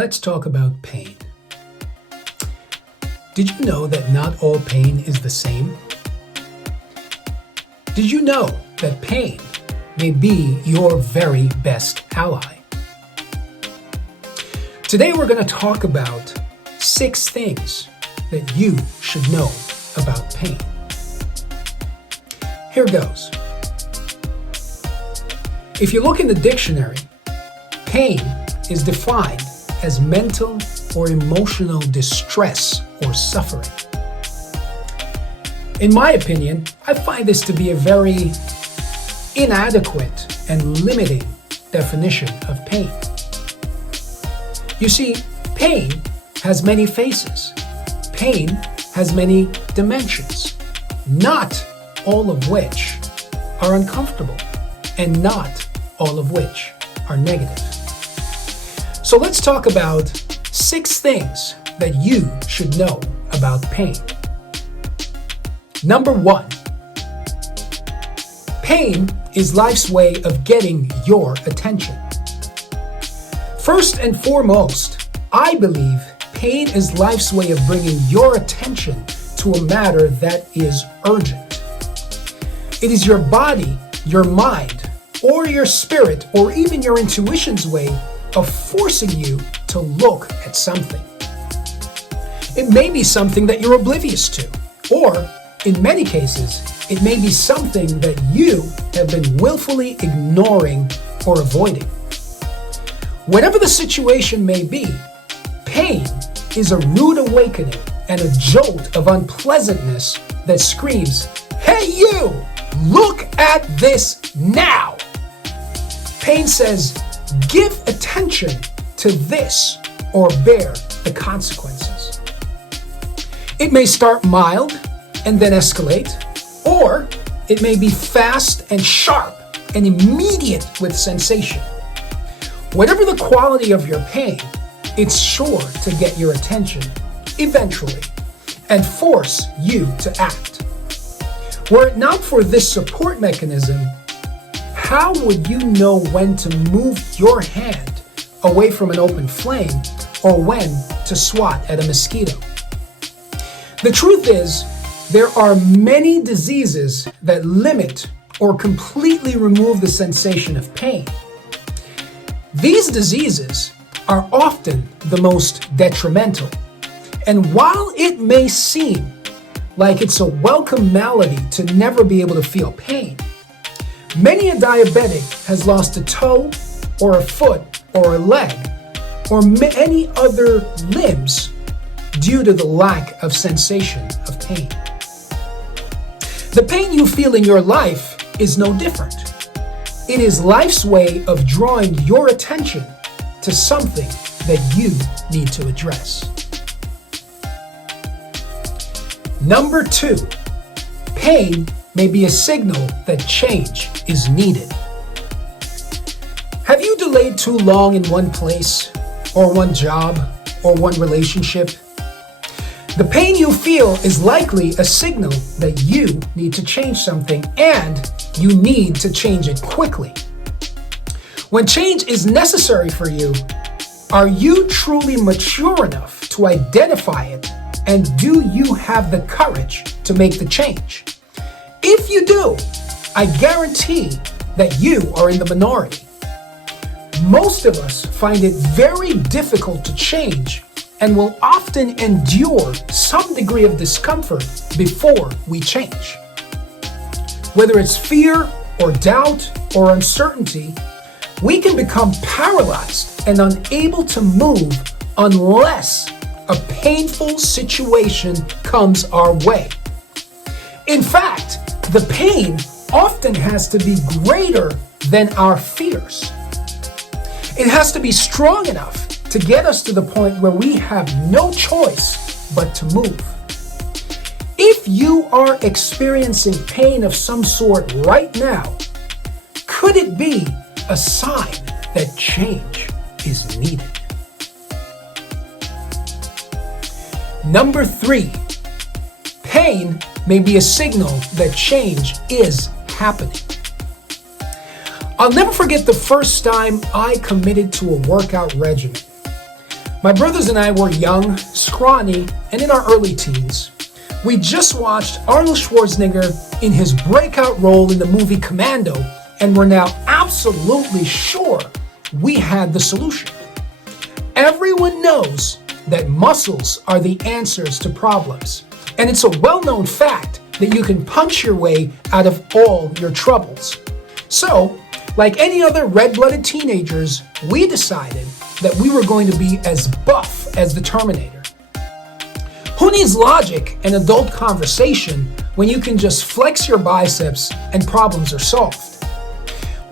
let's talk about pain. Did you know that not all pain is the same? Did you know that pain may be your very best ally? Today we're going to talk about 6 things that you should know about pain. Here goes. If you look in the dictionary, pain is defined as mental or emotional distress or suffering. In my opinion, I find this to be a very inadequate and limiting definition of pain. You see, pain has many faces. Pain has many dimensions, not all of which are uncomfortable and not all of which are negative. So let's talk about 6 things that you should know about pain. Number 1, pain is life's way of getting your attention. First and foremost, I believe pain is life's way of bringing your attention to a matter that is urgent. It is your body, your mind, or your spirit, or even your intuition's way of forcing you to look at something. It may be something that you're oblivious to, or in many cases, it may be something that you have been willfully ignoring or avoiding. Whatever the situation may be, pain is a rude awakening and a jolt of unpleasantness that screams, "Hey you, look at this now!" Pain says, give attention to this or bear the consequences. It may start mild and then escalate, or it may be fast and sharp and immediate with sensation. Whatever the quality of your pain, it's sure to get your attention eventually and force you to act. Were it not for this support mechanism, how would you know when to move your hand away from an open flame or when to swat at a mosquito? The truth is, there are many diseases that limit or completely remove the sensation of pain. These diseases are often the most detrimental, and while it may seem like it's a welcome malady to never be able to feel pain, many a diabetic has lost a toe or a foot or a leg or any other limbs due to the lack of sensation of pain. The pain you feel in your life is no different. It is life's way of drawing your attention to something that you need to address. Number 2, pain may be a signal that change is needed. Have you delayed too long in one place, or one job, or one relationship? The pain you feel is likely a signal that you need to change something, and you need to change it quickly. When change is necessary for you, are you truly mature enough to identify it, and do you have the courage to make the change? If you do, I guarantee that you are in the minority. Most of us find it very difficult to change and will often endure some degree of discomfort before we change. Whether it's fear or doubt or uncertainty, we can become paralyzed and unable to move unless a painful situation comes our way. In fact, the pain often has to be greater than our fears. It has to be strong enough to get us to the point where we have no choice but to move. If you are experiencing pain of some sort right now, could it be a sign that change is needed? Number 3, pain may be a signal that change is happening. I'll never forget the first time I committed to a workout regimen. My brothers and I were young, scrawny, and in our early teens. We just watched Arnold Schwarzenegger in his breakout role in the movie Commando, and were now absolutely sure we had the solution. Everyone knows that muscles are the answers to problems, and it's a well-known fact that you can punch your way out of all your troubles. So, like any other red-blooded teenagers, we decided that we were going to be as buff as the Terminator. Who needs logic and adult conversation when you can just flex your biceps and problems are solved?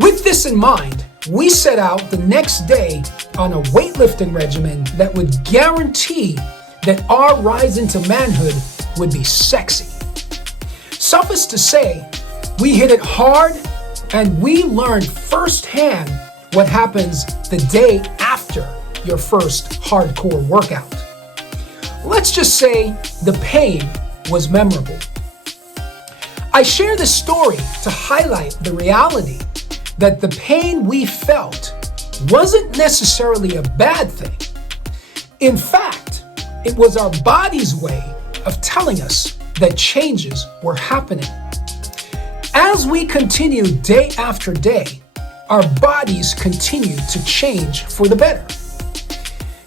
With this in mind, we set out the next day on a weightlifting regimen that would guarantee that our rise into manhood would be sexy. Suffice to say, we hit it hard and we learned firsthand what happens the day after your first hardcore workout. Let's just say the pain was memorable. I share this story to highlight the reality that the pain we felt wasn't necessarily a bad thing. In fact, it was our body's way of telling us that changes were happening. As we continued day after day, our bodies continued to change for the better.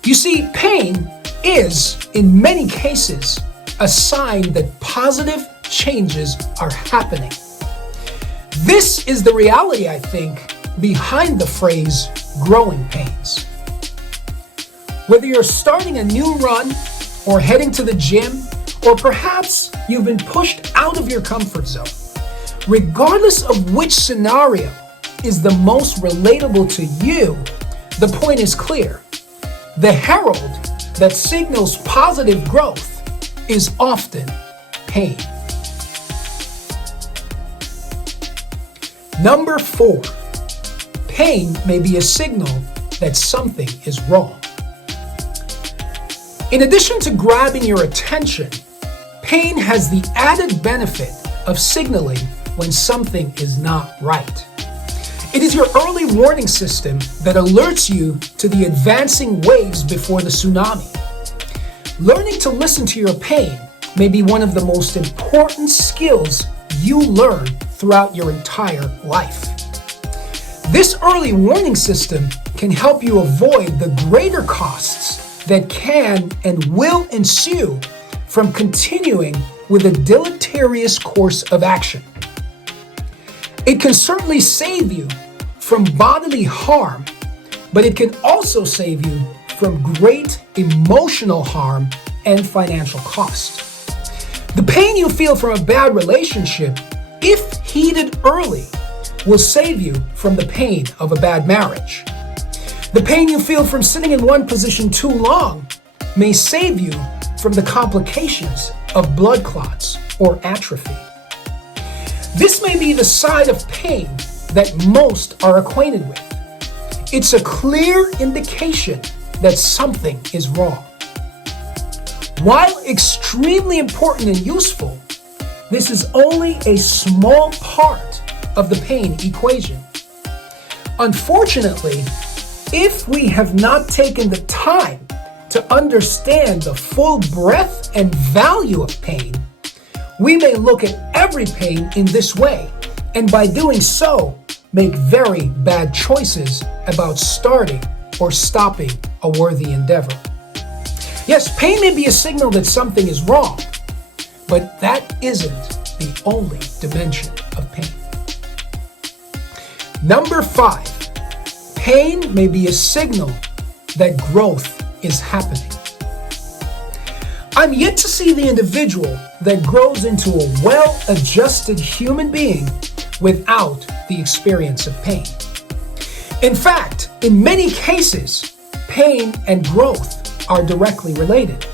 You see, pain is, in many cases, a sign that positive changes are happening. This is the reality, I think, behind the phrase growing pains. Whether you're starting a new run or heading to the gym, or perhaps you've been pushed out of your comfort zone, regardless of which scenario is the most relatable to you, the point is clear. The herald that signals positive growth is often pain. Number 4, pain may be a signal that something is wrong. In addition to grabbing your attention, pain has the added benefit of signaling when something is not right. It is your early warning system that alerts you to the advancing waves before the tsunami. Learning to listen to your pain may be one of the most important skills you learn throughout your entire life. This early warning system can help you avoid the greater costs that can and will ensue from continuing with a deleterious course of action. It can certainly save you from bodily harm, but it can also save you from great emotional harm and financial cost. The pain you feel from a bad relationship, if heeded early, will save you from the pain of a bad marriage. The pain you feel from sitting in one position too long may save you from the complications of blood clots or atrophy. This may be the side of pain that most are acquainted with. It's a clear indication that something is wrong. While extremely important and useful, this is only a small part of the pain equation. Unfortunately, if we have not taken the time to understand the full breadth and value of pain, we may look at every pain in this way, and by doing so, make very bad choices about starting or stopping a worthy endeavor. Yes, pain may be a signal that something is wrong, but that isn't the only dimension of pain. Number 5, pain may be a signal that growth is happening. I'm yet to see the individual that grows into a well-adjusted human being without the experience of pain. In fact, in many cases, pain and growth are directly related.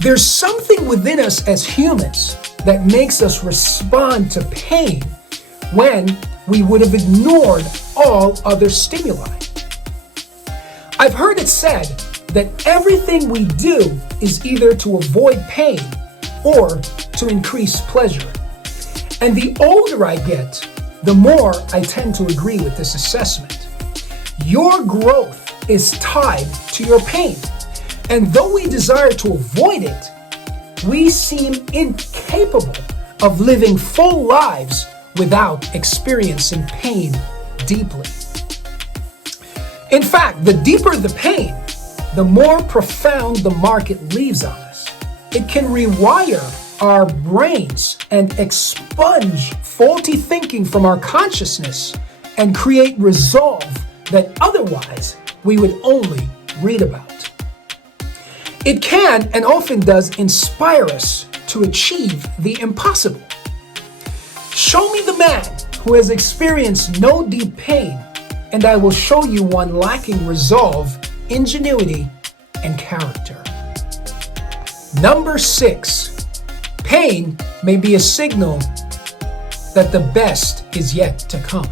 There's something within us as humans that makes us respond to pain when we would have ignored all other stimuli. I've heard it said that everything we do is either to avoid pain or to increase pleasure. And the older I get, the more I tend to agree with this assessment. Your growth is tied to your pain. And though we desire to avoid it, we seem incapable of living full lives without experiencing pain deeply. In fact, the deeper the pain, the more profound the mark it leaves on us. It can rewire our brains and expunge faulty thinking from our consciousness and create resolve that otherwise we would only read about. It can and often does inspire us to achieve the impossible. Show me the man who has experienced no deep pain, and I will show you one lacking resolve, ingenuity, and character. Number 6, pain may be a signal that the best is yet to come.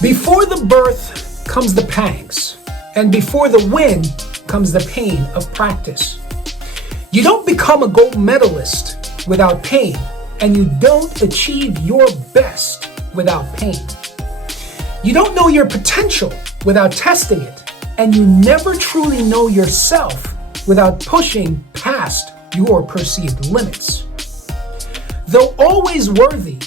Before the birth comes the pangs, and before the win comes the pain of practice. You don't become a gold medalist without pain, and you don't achieve your best without pain. You don't know your potential without testing it, and you never truly know yourself without pushing past your perceived limits. Though always worthy,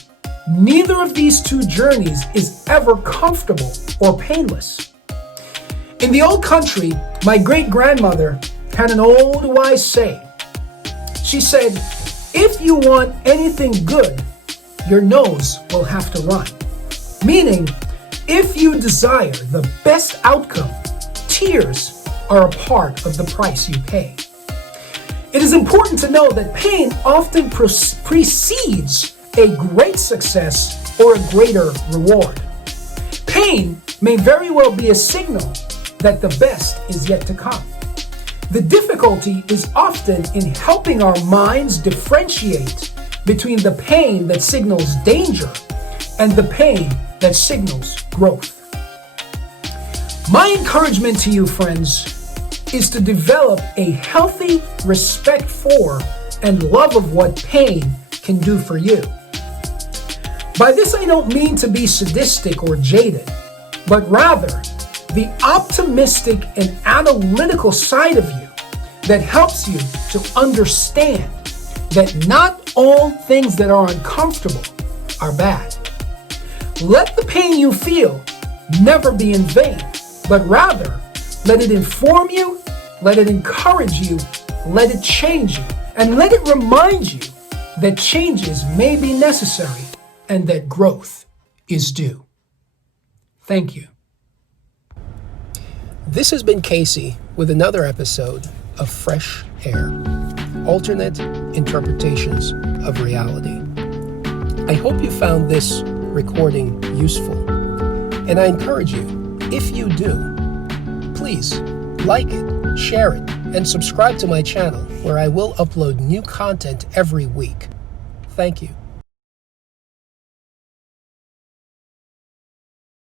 neither of these two journeys is ever comfortable or painless. In the old country, my great-grandmother had an old wise saying. She said, if you want anything good, your nose will have to run. Meaning, if you desire the best outcome, tears are a part of the price you pay. It is important to know that pain often precedes a great success or a greater reward. Pain may very well be a signal that the best is yet to come. The difficulty is often in helping our minds differentiate between the pain that signals danger and the pain that signals growth. My encouragement to you, friends, is to develop a healthy respect for and love of what pain can do for you. By this, I don't mean to be sadistic or jaded, but rather the optimistic and analytical side of you that helps you to understand that not all things that are uncomfortable are bad. Let the pain you feel never be in vain, but rather let it inform you, let it encourage you, let it change you, and let it remind you that changes may be necessary and that growth is due. Thank you. This has been Casey with another episode of Fresh Air, alternate interpretations of reality. I hope you found this recording useful, and I encourage you, if you do, please like it, share it, and subscribe to my channel where I will upload new content every week. Thank you.